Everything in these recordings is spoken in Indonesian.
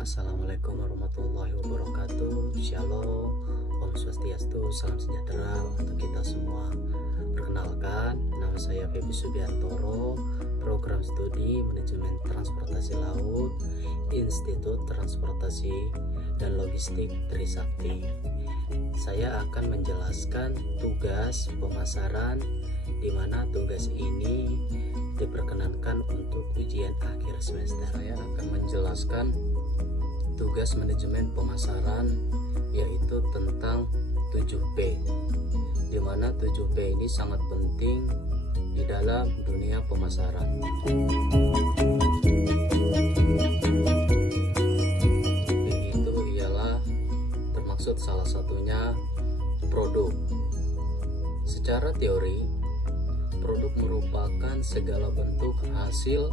Assalamualaikum warahmatullahi wabarakatuh. Shalom, Om Swastiastu, salam sejahtera untuk kita semua. Perkenalkan, nama saya Feby Subiartoro, Program Studi Manajemen Transportasi Laut, Institut Transportasi dan Logistik Trisakti. Saya akan menjelaskan tugas pemasaran, di mana tugas ini diperkenankan untuk ujian akhir semester. Saya akan menjelaskan tugas manajemen pemasaran, yaitu tentang 7P, di mana 7P ini sangat penting di dalam dunia pemasaran. P itu ialah termaksud salah satunya produk. Secara teori, produk merupakan segala bentuk hasil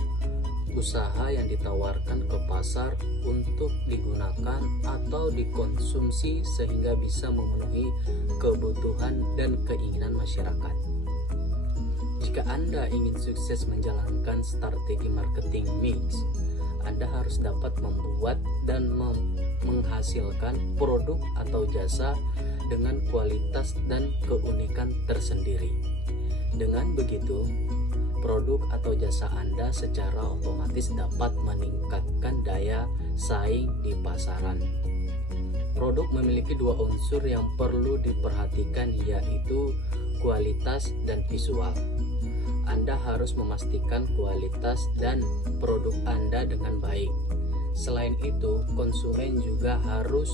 usaha yang ditawarkan ke pasar untuk digunakan atau dikonsumsi sehingga bisa memenuhi kebutuhan dan keinginan masyarakat. Jika Anda ingin sukses menjalankan strategi marketing mix, Anda harus dapat membuat dan menghasilkan produk atau jasa dengan kualitas dan keunikan tersendiri. Dengan begitu, produk atau jasa Anda secara otomatis dapat meningkatkan daya saing di pasaran. Produk memiliki dua unsur yang perlu diperhatikan, yaitu kualitas dan visual. Anda harus memastikan kualitas dan produk Anda dengan baik. Selain itu, konsumen juga harus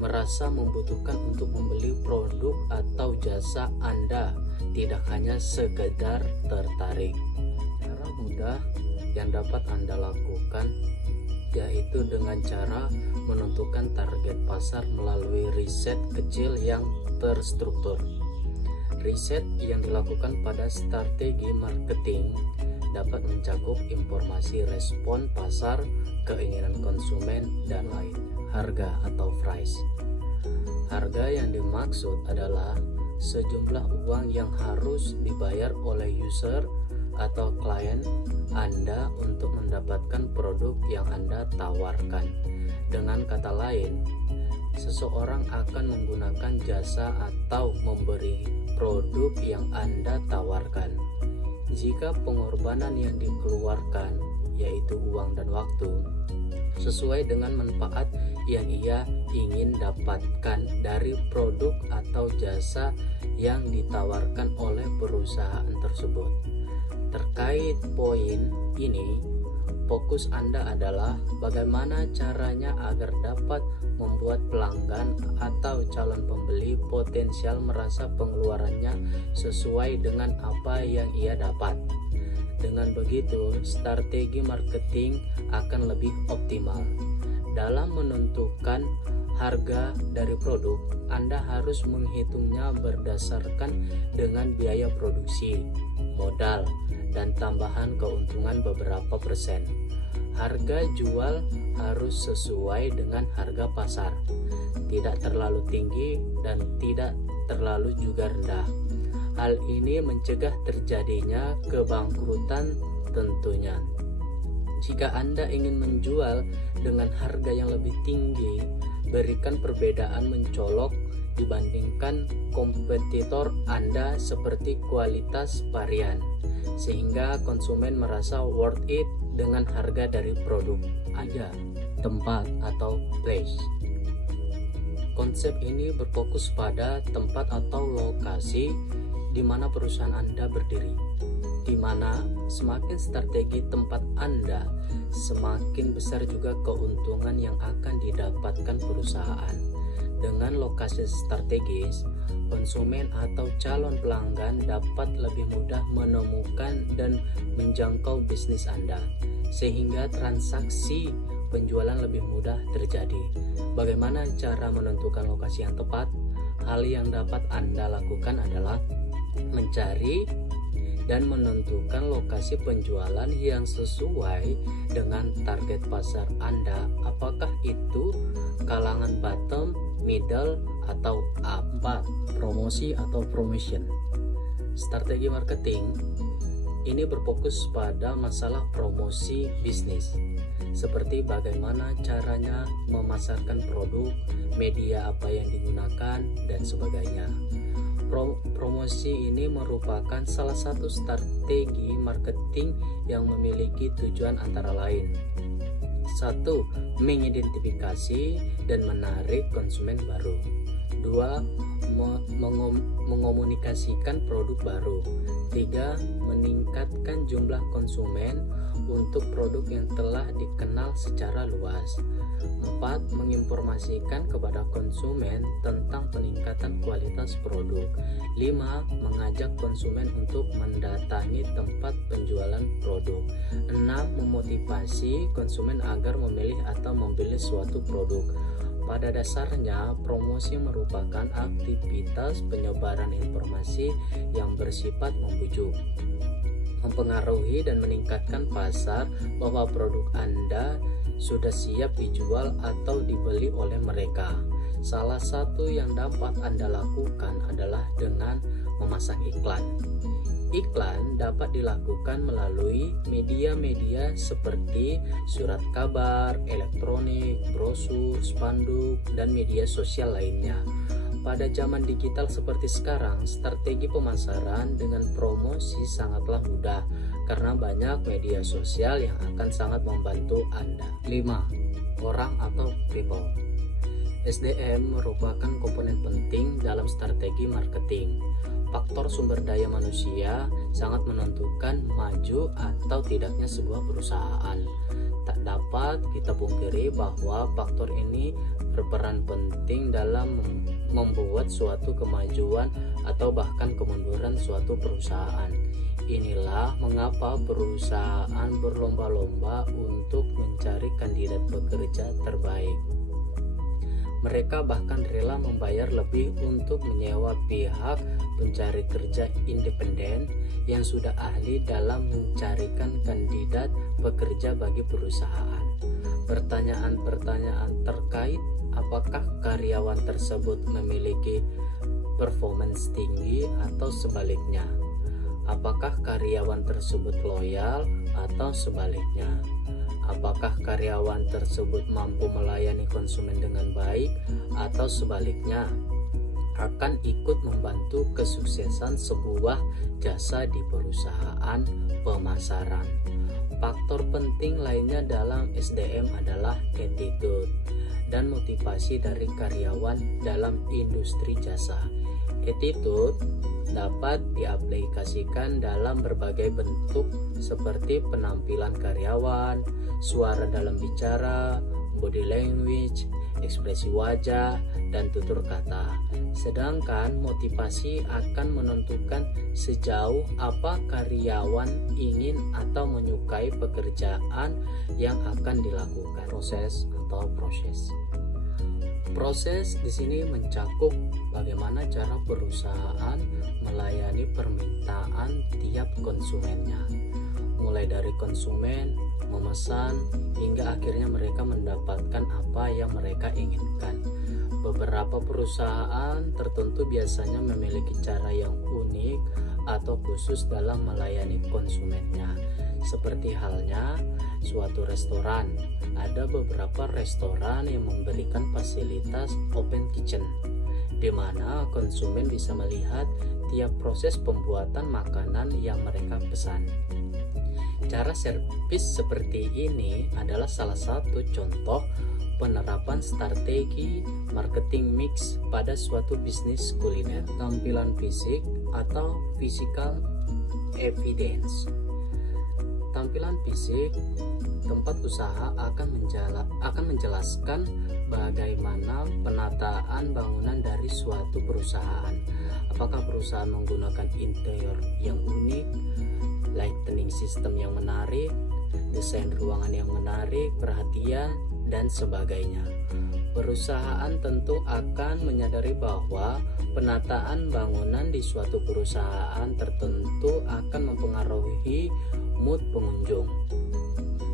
merasa membutuhkan untuk membeli produk atau jasa Anda, tidak hanya sekedar tertarik. Cara mudah yang dapat Anda lakukan yaitu dengan cara menentukan target pasar melalui riset kecil yang terstruktur. Riset yang dilakukan pada strategi marketing dapat mencakup informasi respon pasar, keinginan konsumen, dan lain. Harga atau price. Harga yang dimaksud adalah sejumlah uang yang harus dibayar oleh user atau klien Anda untuk mendapatkan produk yang Anda tawarkan. Dengan kata lain, seseorang akan menggunakan jasa atau memberi produk yang Anda tawarkan jika pengorbanan yang dikeluarkan, yaitu uang dan waktu, sesuai dengan manfaat yang ia ingin dapatkan dari produk atau jasa yang ditawarkan oleh perusahaan tersebut. Terkait poin ini, fokus Anda adalah bagaimana caranya agar dapat membuat pelanggan atau calon pembeli potensial merasa pengeluarannya sesuai dengan apa yang ia dapat. Dengan begitu, strategi marketing akan lebih optimal. Dalam menentukan harga dari produk, Anda harus menghitungnya berdasarkan dengan biaya produksi, modal, dan tambahan keuntungan beberapa persen. Harga jual harus sesuai dengan harga pasar, tidak terlalu tinggi dan tidak terlalu juga rendah. Hal ini mencegah terjadinya kebangkrutan tentunya. Jika Anda ingin menjual dengan harga yang lebih tinggi, berikan perbedaan mencolok dibandingkan kompetitor Anda seperti kualitas varian, sehingga konsumen merasa worth it dengan harga dari produk Anda. Tempat atau place. Konsep ini berfokus pada tempat atau lokasi di mana perusahaan Anda berdiri, di mana semakin strategi tempat Anda, semakin besar juga keuntungan yang akan didapatkan perusahaan. Dengan lokasi strategis, konsumen atau calon pelanggan dapat lebih mudah menemukan dan menjangkau bisnis Anda, sehingga transaksi penjualan lebih mudah terjadi. Bagaimana cara menentukan lokasi yang tepat? Hal yang dapat Anda lakukan adalah mencari dan menentukan lokasi penjualan yang sesuai dengan target pasar Anda, apakah itu kalangan bottom, middle, atau up. 4. Promosi atau promotion. Strategi marketing ini berfokus pada masalah promosi bisnis. seperti bagaimana caranya memasarkan produk, media apa yang digunakan, dan sebagainya. Promosi ini merupakan salah satu strategi marketing yang memiliki tujuan antara lain: 1. Mengidentifikasi dan menarik konsumen baru. 2. Mengomunikasikan produk baru. 3. Meningkatkan jumlah konsumen untuk produk yang telah dikenal secara luas. 4. Menginformasikan kepada konsumen tentang peningkatan kualitas produk. 5. Mengajak konsumen untuk mendatangi tempat penjualan produk. 6. Memotivasi konsumen agar memilih atau membeli suatu produk. Pada dasarnya, promosi merupakan aktivitas penyebaran informasi yang bersifat membujuk, mempengaruhi dan meningkatkan pasar bahwa produk Anda sudah siap dijual atau dibeli oleh mereka. Salah satu yang dapat Anda lakukan adalah dengan memasang iklan. Iklan dapat dilakukan melalui media-media seperti surat kabar, elektronik, brosur, spanduk, dan media sosial lainnya. Pada zaman digital seperti sekarang, strategi pemasaran dengan promosi sangatlah mudah karena banyak media sosial yang akan sangat membantu Anda. 5. Orang atau people. SDM merupakan komponen penting dalam strategi marketing. Faktor sumber daya manusia sangat menentukan maju atau tidaknya sebuah perusahaan. Tak dapat kita pungkiri bahwa faktor ini berperan penting dalam membuat suatu kemajuan atau bahkan kemunduran suatu perusahaan. Inilah mengapa perusahaan berlomba-lomba untuk mencari kandidat pekerja terbaik. Mereka bahkan rela membayar lebih untuk menyewa pihak pencari kerja independen yang sudah ahli dalam mencarikan kandidat pekerja bagi perusahaan. Pertanyaan-pertanyaan terkait apakah karyawan tersebut memiliki performance tinggi atau sebaliknya. Apakah karyawan tersebut loyal atau sebaliknya? Apakah karyawan tersebut mampu melayani konsumen dengan baik atau sebaliknya, akan ikut membantu kesuksesan sebuah jasa di perusahaan pemasaran. Faktor penting lainnya dalam SDM adalah attitude dan motivasi dari karyawan dalam industri jasa. Attitude dapat diaplikasikan dalam berbagai bentuk seperti penampilan karyawan, suara dalam bicara, body language, ekspresi wajah, dan tutur kata. Sedangkan motivasi akan menentukan sejauh apa karyawan ingin atau menyukai pekerjaan yang akan dilakukan. Proses di sini mencakup bagaimana cara perusahaan melayani permintaan tiap konsumennya, mulai dari konsumen memesan hingga akhirnya mereka mendapatkan apa yang mereka inginkan. Beberapa perusahaan tertentu biasanya memiliki cara yang unik atau khusus dalam melayani konsumennya. Seperti halnya suatu restoran, ada beberapa restoran yang memberikan fasilitas open kitchen, di mana konsumen bisa melihat tiap proses pembuatan makanan yang mereka pesan. Cara servis seperti ini adalah salah satu contoh penerapan strategi marketing mix pada suatu bisnis kuliner. Tampilan fisik atau physical evidence. Tampilan fisik tempat usaha akan menjelaskan bagaimana penataan bangunan dari suatu perusahaan. Apakah perusahaan menggunakan interior yang unik, lighting system yang menarik, desain ruangan yang menarik, perhatian, dan sebagainya. Perusahaan tentu akan menyadari bahwa penataan bangunan di suatu perusahaan tertentu akan mempengaruhi mood pengunjung.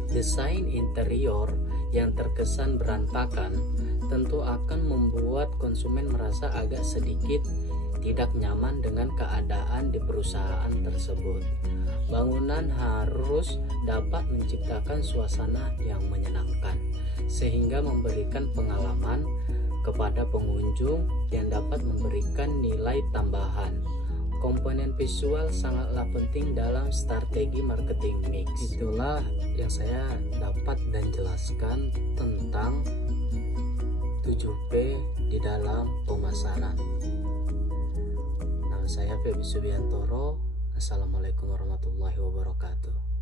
Desain interior yang terkesan berantakan tentu akan membuat konsumen merasa agak sedikit tidak nyaman dengan keadaan di perusahaan tersebut. Bangunan harus dapat menciptakan suasana yang menyenangkan. sehingga memberikan pengalaman kepada pengunjung yang dapat memberikan nilai tambahan. Komponen visual sangatlah penting dalam strategi marketing mix. Itulah yang saya dapat dan jelaskan tentang 7P di dalam pemasaran. Nama saya Feby Subiantoro. Assalamualaikum warahmatullahi wabarakatuh.